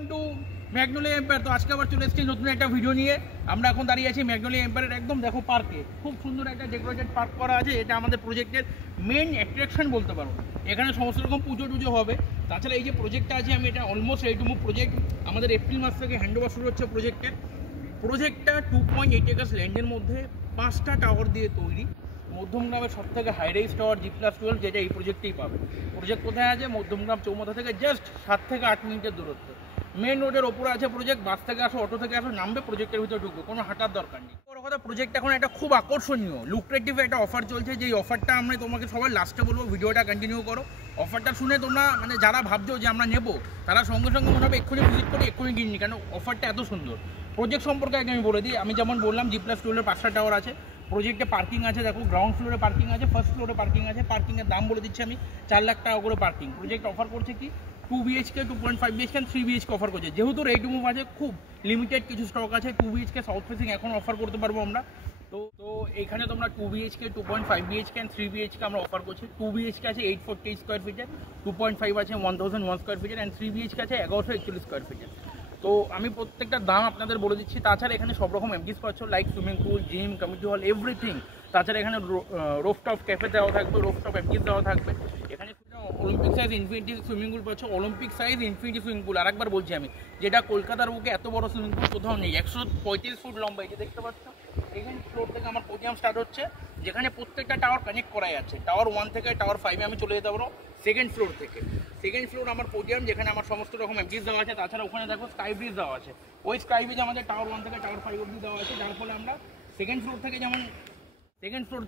Welcome to magnolia empire. তো আজকে আবার চলে এসেছি নতুন একটা ভিডিও নিয়ে। আমরা এখন দাঁড়িয়ে আছি ম্যাগনোলিয়া এম্পায়ারের একদম দেখো পার্কে। খুব সুন্দর একটা ডেকোরেটেড পার্ক করা আছে। এটা আমাদের প্রজেক্টের মেন অ্যাট্রাকশন বলতে পারো। এখানে সমস্ত রকম পুজো টুজো হবে। তাছাড়া এই যে প্রজেক্টটা আছে, আমি এটা almost ready to move project. আমাদের এপ্রিল মাস থেকে হ্যান্ডওভার শুরু হচ্ছে প্রজেক্টটা 2.8 একর্স ল্যান্ডের মধ্যে 5টা টাওয়ার দিয়ে তৈরি। মধ্যমগ্রামের সব থেকে হাইরাইজ টাওয়ার G+12, যেটা এই প্রজেক্টেই পাবে। প্রজেক্ট কোথায় আছে? মধ্যমগ্রাম চৌমাথা থেকে জাস্ট 7 থেকে 8 মিনিটের দূরত্ব। মেন রোডের ওপরে আছে প্রজেক্ট। বাস থেকে আসো, অটো থেকে আসো, নামবে, প্রজেক্টের ভিতরে ঢুকবে, কোনো হাঁটার দরকার নেই। বড় কথা, প্রজেক্ট এখন একটা খুব আকর্ষণীয় লুক্রেটিভ একটা অফার চলছে। যেই অফারটা আমরা তোমাকে সবাই লাস্টে বলবো, ভিডিওটা কন্টিনিউ করো। অফারটা শুনে তোমরা যারা ভাবছো যে আমরা নেবো, তারা সঙ্গে সঙ্গে মনে হবে এক্ষুনি ভিজিট করি, এক্ষুনি কিনি, কেন অফারটা এত সুন্দর। প্রজেক্ট সম্পর্কে আগে আমি বলে দিই। আমি যেমন বললাম G+12 5টা টাওয়ার আছে। প্রজেক্টে পার্কিং আছে, দেখো গ্রাউন্ড ফ্লোরে পার্কিং আছে, ফার্স্ট ফ্লোরে পার্কিং আছে। পার্কিংয়ের দাম বলে দিচ্ছি আমি, 4 লাখ টাকা করে পার্কিং। প্রজেক্ট অফার করছে কি 2 BHK, 2.5 BHK, 3 BHK অফার করছে। যেহেতু রেডি টু মুভ আছে, খুব লিমিটেড কিছু স্টক আছে। 2 BHK সাউথ ফেসিং এখন অফার করতে পারবো আমরা। তো এখানে তোমরা 2 BHK, 2.5 BHK, 3 BHK আমরা অফার করছি। 2 BHK আছে 840 স্কোয়ার ফিটের, 2.5 আছে 1001 স্কোয়ার ফিটের, অ্যান্ড 3 BHK আছে 1141 স্কোয়ার ফিটের। তো আমি প্রত্যেকটা দাম আপনাদের বলে দিচ্ছি। তাছাড়া এখানে সব রকম এমডিস পাচ্ছ, like swimming pool, gym, community hall, everything. তাছাড়া এখানে রোফটপ ক্যাফে দেওয়া থাকবে, রোফটপ এমডিস দেওয়া থাকবে। এখানে Olympic size infinity swimming pool পাচ্ছ, Olympic size infinity swimming pool. আরেকবার বলছি আমি, যেটা কলকাতার বুকে এত বড় সুইমিং পুল কোথাও নেই। 135 ফুট লম্বা, এই যে দেখতে পাচ্ছ। এখানে ফ্লোর থেকে আমার পোডিয়াম স্টার্ট হচ্ছে, যেখানে প্রত্যেকটা টাওয়ার কানেক্ট করাই আছে। টাওয়ার 1 থেকে টাওয়ার 5-এ আমি চলে যেতে পারবো সেকেন্ড ফ্লোর থেকে। সেকেন্ড ফ্লোর আমার পোডিয়াম, যেখানে আমার সমস্ত রকম এমডিস দেওয়া আছে। তাছাড়া ওখানে দেখো স্কাই ব্রিজ দেওয়া আছে। ওই স্কাই ব্রিজ আমাদের টাওয়ার 1 থেকে টাওয়ার 5 অবধি দেওয়া আছে, যার ফলে আমরা সেকেন্ড ফ্লোর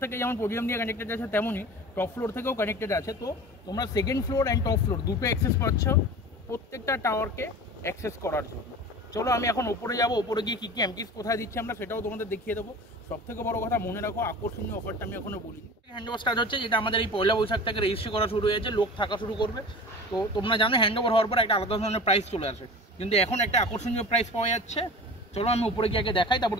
থেকে যেমন পোডিয়াম দিয়ে কানেক্টেড আছে, তেমনই টপ ফ্লোর থেকেও কানেক্টেড আছে। তো তোমরা second floor and top floor দুটো অ্যাক্সেস পাচ্ছ প্রত্যেকটা টাওয়ারকে অ্যাক্সেস করার জন্য। চলো আমি এখন ওপরে যাবো। ওপরে গিয়ে কী কী এমটিস কোথায় দিচ্ছি আমরা সেটাও তোমাদের দেখিয়ে দেবো। সব থেকে বড় কথা মনে রাখো, আকর্ষণীয় অফারটা আমি এখনো বলিনি। হ্যান্ডওভার স্টার্ট হচ্ছে, যেটা আমাদের এই পয়লা বৈশাখ থেকে রেজিস্ট্রি করা শুরু হয়েছে, লোক থাকা শুরু করবে। তো তোমরা জানো হ্যান্ডওভার হওয়ার পর একটা আলাদা ধরনের প্রাইস চলে আসে, কিন্তু এখন একটা আকর্ষণীয় প্রাইস পাওয়া যাচ্ছে। চলো আমি উপরে গিয়ে আগে দেখাই, তারপর